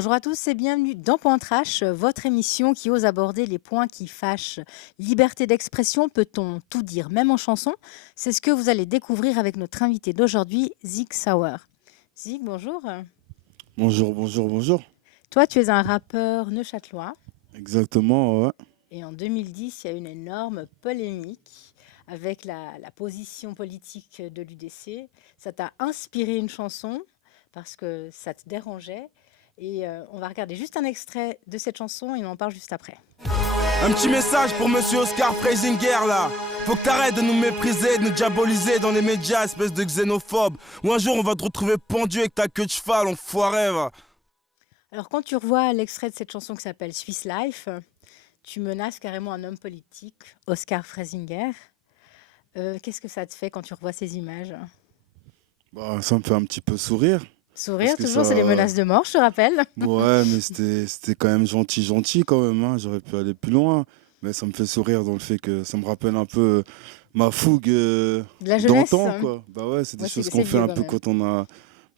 Bonjour à tous et bienvenue dans Point Trash, votre émission qui ose aborder les points qui fâchent. Liberté d'expression, peut-on tout dire, même en chanson? C'est ce que vous allez découvrir avec notre invité d'aujourd'hui, Zig Sauer. Zig, bonjour. Bonjour, bonjour, bonjour. Toi, tu es un rappeur neuchâtelois Exactement, ouais. et en 2010, il y a eu une énorme polémique avec la position politique de l'UDC. Ça t'a inspiré une chanson parce que ça te dérangeait. Et on va regarder juste un extrait de cette chanson et on en parle juste après. Un petit message pour monsieur Oscar Freisinger là. Faut que t'arrêtes de nous mépriser, de nous diaboliser dans les médias, espèce de xénophobe. Ou un jour on va te retrouver pendu avec ta queue de cheval, enfoiré va. Alors quand tu revois l'extrait de cette chanson qui s'appelle Swiss Life, tu menaces carrément un homme politique, Oscar Freisinger. Qu'est-ce que ça te fait quand tu revois ces images? Bah, ça me fait un petit peu sourire. Parce Sourire, que toujours, c'est des ça. menaces de mort, je te rappelle. Ouais, mais c'était quand même gentil, gentil quand même, hein. J'aurais pu aller plus loin. Mais ça me fait sourire dans le fait que ça me rappelle un peu ma fougue De la jeunesse. d'antan, quoi. Bah ouais, c'est des Ouais, choses c'est qu'on fait vieux un quand peu même. quand on a.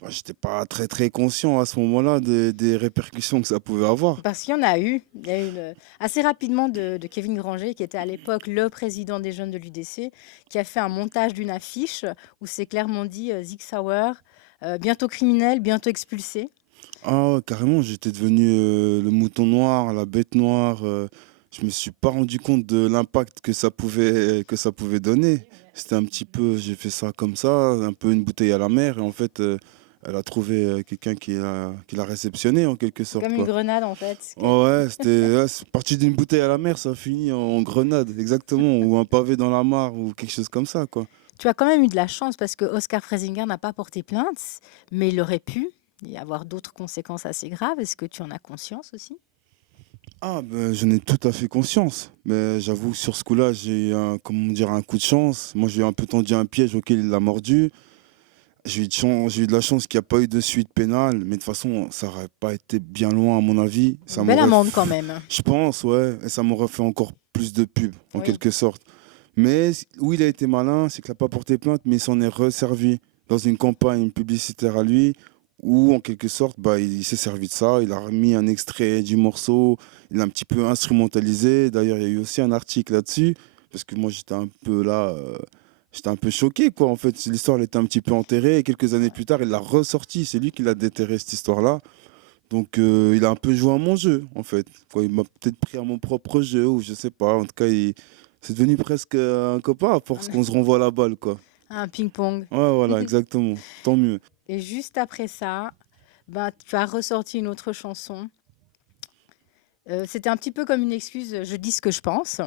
Bah, j'étais pas très très conscient à ce moment-là des répercussions que ça pouvait avoir. Parce qu'il y en a eu. Il y a eu assez rapidement de Kevin Granger, qui était à l'époque le président des jeunes de l'UDC, qui a fait un montage d'une affiche où c'est clairement dit Zig Sauer, bientôt criminel, bientôt expulsé. Ah ouais, carrément, j'étais devenu le mouton noir, la bête noire. Je me suis pas rendu compte de l'impact que ça pouvait donner. C'était un petit peu, j'ai fait ça comme ça, un peu une bouteille à la mer. Et en fait, elle a trouvé quelqu'un qui l'a réceptionné en quelque C'est sorte, comme une quoi. grenade en fait. Oh ouais, c'est parti d'une bouteille à la mer, ça finit en grenade, exactement, ou un pavé dans la mare, ou quelque chose comme ça, quoi. Tu as quand même eu de la chance parce que Oscar Freisinger n'a pas porté plainte, mais il aurait pu y avoir d'autres conséquences assez graves. Est-ce que tu en as conscience aussi? Ah, ben, j'en ai tout à fait conscience. Mais j'avoue que sur ce coup-là, j'ai eu comment dire, un coup de chance. Moi, j'ai un peu tendu un piège auquel il l'a mordu. J'ai eu de la chance qu'il n'y a pas eu de suite pénale. Mais de toute façon, ça n'aurait pas été bien loin, à mon avis. Une belle amende quand même. Je pense, ouais. Et ça m'aurait fait encore plus de pub, en Oui. quelque sorte. Mais où il a été malin, c'est qu'il n'a pas porté plainte, mais il s'en est resservi dans une campagne publicitaire à lui, où en quelque sorte, bah, il s'est servi de ça, il a remis un extrait du morceau, il l'a un petit peu instrumentalisé. D'ailleurs, il y a eu aussi un article là-dessus, parce que moi j'étais un peu là, j'étais un peu choqué, quoi. En fait, l'histoire elle était un petit peu enterrée, et quelques années plus tard, il l'a ressorti. C'est lui qui l'a déterré, cette histoire-là. Donc, il a un peu joué à mon jeu, en fait. Quoi, il m'a peut-être pris à mon propre jeu, ou je sais pas. En tout cas, c'est devenu presque un copain à force qu'on se renvoie la balle, quoi. Un ping-pong. Ouais, voilà, exactement. Tant mieux. Et juste après ça, ben, tu as ressorti une autre chanson. C'était un petit peu comme une excuse, je dis ce que je pense.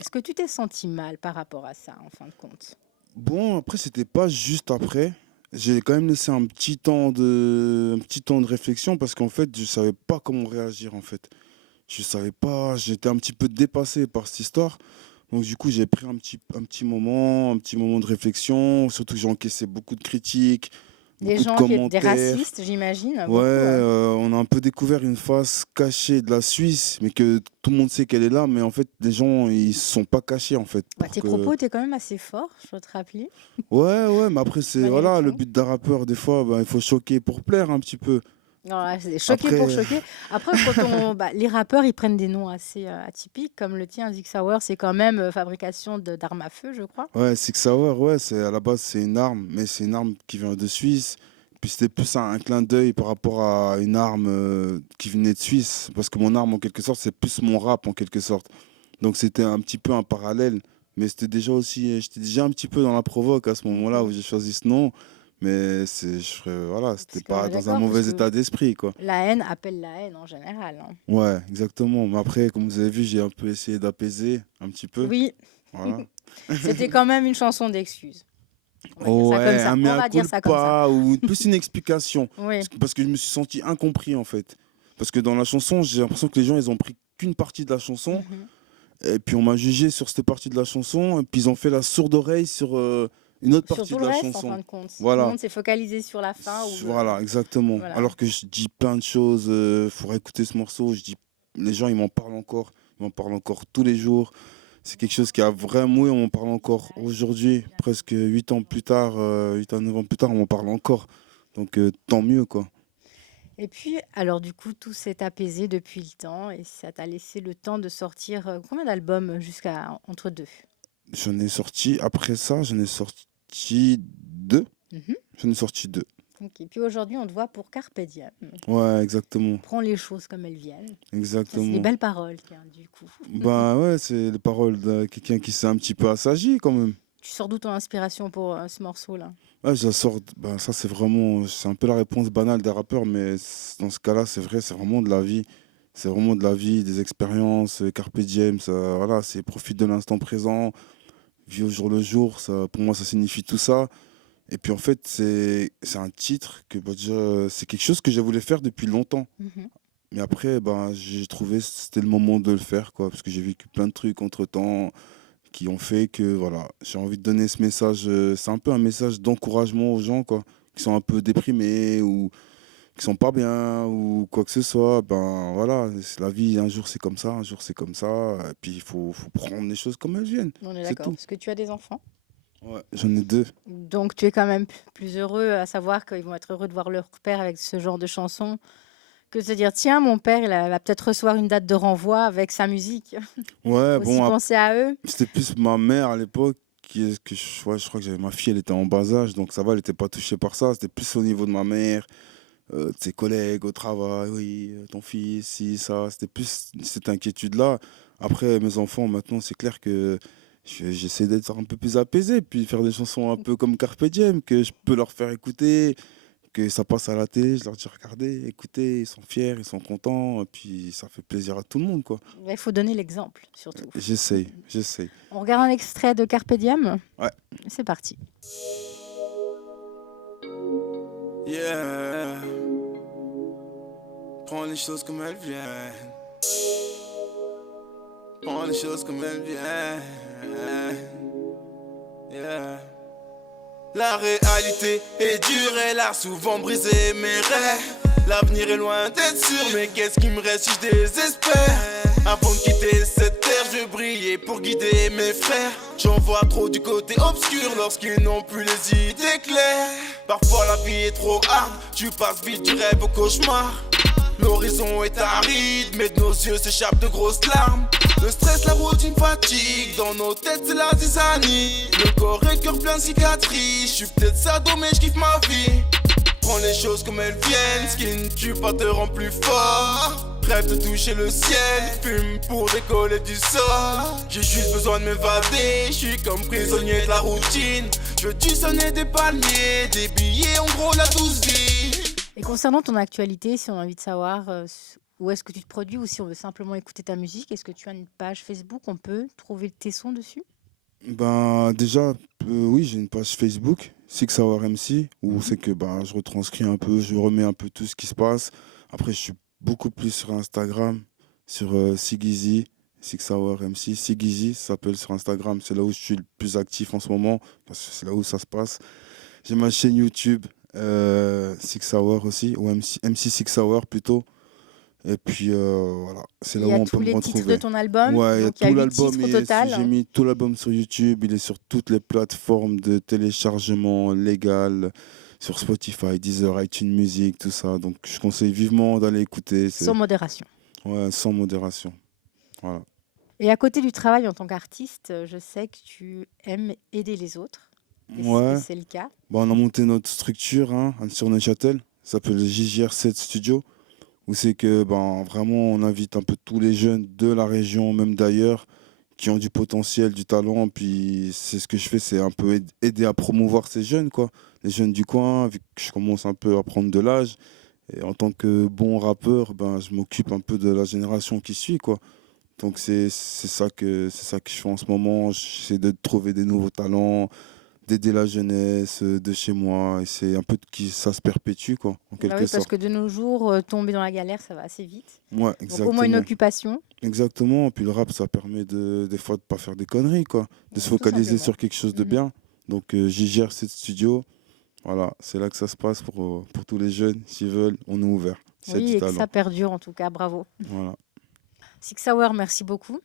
Est-ce que tu t'es senti mal par rapport à ça, en fin de compte? Bon, après, c'était pas juste après. J'ai quand même laissé un petit temps de réflexion parce qu'en fait, je savais pas comment réagir, en fait. Je savais pas, j'étais un petit peu dépassé par cette histoire. Donc, du coup, j'ai pris un petit moment de réflexion. Surtout que j'ai encaissé beaucoup de critiques, Des beaucoup de gens qui étaient des commentaires. racistes, j'imagine, Ouais, beaucoup. on a un peu découvert une face cachée de la Suisse, mais que tout le monde sait qu'elle est là, mais en fait, les gens, ils se sont pas cachés, en fait, Bah, pour tes que... propos étaient quand même assez forts, je dois te rappeler, Ouais, ouais, mais après, c'est, malgré voilà, le tout. but d'un rappeur, des fois, bah, il faut choquer pour plaire un petit peu. Voilà, c'est choqué pour Après, choquer. Après, les rappeurs, ils prennent des noms assez atypiques, comme le tien, Zig Sauer, c'est quand même fabrication d'armes à feu, je crois. ouais, Six Sauer, ouais, à la base, c'est une arme, mais c'est une arme qui vient de Suisse. Puis c'était plus un clin d'œil par rapport à une arme qui venait de Suisse, parce que mon arme, en quelque sorte, c'est plus mon rap, en quelque sorte. Donc c'était un petit peu un parallèle, mais j'étais déjà un petit peu dans la provoque à ce moment-là Mhm. où j'ai choisi ce nom, mais voilà, c'était Parce qu'on pas est dans un d'accord, parce mauvais que état d'esprit, quoi. la haine appelle la haine en général, hein. Ouais, exactement. Mais après, comme vous avez vu, j'ai un peu essayé d'apaiser un petit peu, Oui, voilà. c'était quand même une chanson d'excuse. On va dire ça comme Ouais, ça. un On mea va dire ça comme ça. culpa ou plus une explication, Oui. parce que je me suis senti incompris en fait. Parce que dans la chanson, j'ai l'impression que les gens, ils ont pris qu'une partie de la chanson. Mhm. Et puis on m'a jugé sur cette partie de la chanson, et puis ils ont fait la sourde oreille sur une autre Sur partie tout de le la reste, en chanson. fin de compte. Tout le Voilà, monde s'est focalisé sur la fin ou voilà, exactement. voilà. Alors que je dis plein de choses, faudrait écouter ce morceau, les gens ils m'en parlent encore tous les jours. C'est quelque chose qui a vraiment, oui, on m'en parle encore aujourd'hui, presque 8 ans plus tard, 8 à 9 ans plus tard, on m'en parle encore. Donc tant mieux quoi. Et puis, alors du coup, tout s'est apaisé depuis le temps et ça t'a laissé le temps de sortir combien d'albums jusqu'à entre deux? J'en ai sorti, après ça, j'en ai sorti deux. Mhm. J'en ai sorti deux. Ok. Puis aujourd'hui, on te voit pour Carpe Diem. Ouais, exactement. Prends les choses comme elles viennent. Ça, c'est des Exactement. belles paroles, tiens, du coup. Bah ouais, c'est les paroles de quelqu'un qui s'est un petit peu assagi quand même. Tu sors d'où ton inspiration pour ce morceau-là? Ouais, je la sors, bah ça c'est vraiment, c'est un peu la réponse banale des rappeurs, mais dans ce cas-là, c'est vrai, c'est vraiment de la vie. C'est vraiment de la vie, des expériences, carpe diem, ça, voilà, c'est profite de l'instant présent, vie au jour le jour, ça, pour moi ça signifie tout ça. Et puis en fait, c'est un titre que bah, déjà, c'est quelque chose que j'ai voulu faire depuis longtemps. Mhm. Mais après, ben, j'ai trouvé que c'était le moment de le faire, quoi, parce que j'ai vécu plein de trucs entre-temps qui ont fait que voilà, j'ai envie de donner ce message. C'est un peu un message d'encouragement aux gens, quoi, qui sont un peu déprimés ou qui sont pas bien ou quoi que ce soit. Ben voilà, c'est la vie, un jour c'est comme ça, un jour c'est comme ça. Et puis faut prendre les choses comme elles viennent. On est C'est d'accord. tout. Est-ce que tu as des enfants? Ouais, j'en ai deux. Donc tu es quand même plus heureux à savoir qu'ils vont être heureux de voir leur père avec ce genre de chanson que de se dire tiens, mon père, va peut-être recevoir une date de renvoi avec sa musique. Ouais, Aussi bon, penser à eux. c'était plus ma mère à l'époque. Ouais, je crois que j'avais ma fille, elle était en bas âge, donc ça va, elle n'était pas touchée par ça. C'était plus au niveau de ma mère, de ses collègues au travail, oui, ton fils, si, ça. C'était plus cette inquiétude-là. Après, mes enfants, maintenant, c'est clair que j'essaie d'être un peu plus apaisé, puis faire des chansons un peu comme Carpe Diem, que je peux leur faire écouter, que ça passe à la télé, je leur dis regardez, écoutez, ils sont fiers, ils sont contents, et puis ça fait plaisir à tout le monde, quoi. Il faut donner l'exemple, surtout. J'essaye. On regarde un extrait de Carpe Diem. Ouais. C'est parti. Yeah. Prends les choses comme elles viennent. Prends les choses comme elles viennent. Yeah. La réalité est dure, elle a souvent brisé mes rêves. L'avenir est loin d'être sûr, mais qu'est-ce qui me reste si je désespère? Avant de quitter cette terre, je veux briller pour guider mes frères. J'en vois trop du côté obscur lorsqu'ils n'ont plus les idées claires. Parfois la vie est trop hard, tu passes vite du rêve au cauchemar. L'horizon est aride, mais de nos yeux s'échappent de grosses larmes. Le stress, la routine fatigue, dans nos têtes c'est la zizanie. Le corps et cœur plein de cicatrices, je suis peut-être sado mais je kiffe ma vie. Prends les choses comme elles viennent, ce qui ne tue pas te rend plus fort. Rêve de toucher le ciel, fume pour décoller du sol. J'ai juste besoin de m'évader, je suis comme prisonnier de la routine. Je veux du sonner des palmiers, des billets en gros la douce vie. Et concernant ton actualité, si on a envie de savoir où est-ce que tu te produis ou si on veut simplement écouter ta musique, est-ce que tu as une page Facebook? On peut trouver tes sons dessus? Ben, déjà, oui, j'ai une page Facebook, Six Hour MC, où c'est que ben, je retranscris un peu, je remets un peu tout ce qui se passe. Après, je suis beaucoup plus sur Instagram, sur Sigizzy, Six Hour MC. Sigizzy, ça s'appelle sur Instagram, c'est là où je suis le plus actif en ce moment, parce que c'est là où ça se passe. J'ai ma chaîne YouTube, Six Hour aussi, ou MC Six Hour plutôt. Et puis voilà, c'est là Il y où a on tous peut me les titres de retrouver. ton album. Ouais, il y a Donc, il y a tout 8 l'album. titres au total. J'ai mis tout l'album sur YouTube. Il est sur toutes les plateformes de téléchargement légales, sur Spotify, Deezer, iTunes Music, tout ça. Donc je conseille vivement d'aller écouter. Sans modération. Ouais, sans modération. Voilà. Et à côté du travail en tant qu'artiste, je sais que tu aimes aider les autres. Ouais. C'est le cas. Bon, on a monté notre structure hein, sur Neuchâtel. Ça s'appelle JJR7 Studio. Où c'est que ben, vraiment on invite un peu tous les jeunes de la région, même d'ailleurs, qui ont du potentiel, du talent. Puis c'est ce que je fais, c'est un peu aider à promouvoir ces jeunes, quoi. Les jeunes du coin, vu que je commence un peu à prendre de l'âge. Et en tant que bon rappeur, ben, je m'occupe un peu de la génération qui suit, quoi. Donc c'est ça que je fais en ce moment. J'essaie de trouver des nouveaux talents, d'aider la jeunesse de chez moi. Et c'est un peu que ça se perpétue, quoi, en quelque Parce sorte. que de nos jours, tomber dans la galère, ça va assez vite. Ouais, Donc exactement. au moins une occupation. Exactement. Puis le rap, ça permet des fois de pas faire des conneries, quoi. De se focaliser sur quelque chose de bien. Donc j'y gère cette studio. Voilà, c'est là que ça se passe pour tous les jeunes. S'ils veulent, on est ouvert. Oui, et que ça perdure en tout cas. Bravo. Voilà. Six Hour, merci beaucoup.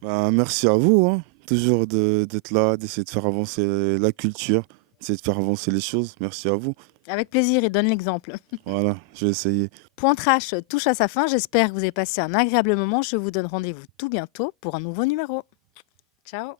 Bah, merci à vous, hein. Toujours d'être là, d'essayer de faire avancer la culture, essayer de faire avancer les choses. Merci à vous. Avec plaisir, et donne l'exemple. Voilà, je vais essayer. Point Trash touche à sa fin. J'espère que vous avez passé un agréable moment. Je vous donne rendez-vous tout bientôt pour un nouveau numéro. Ciao.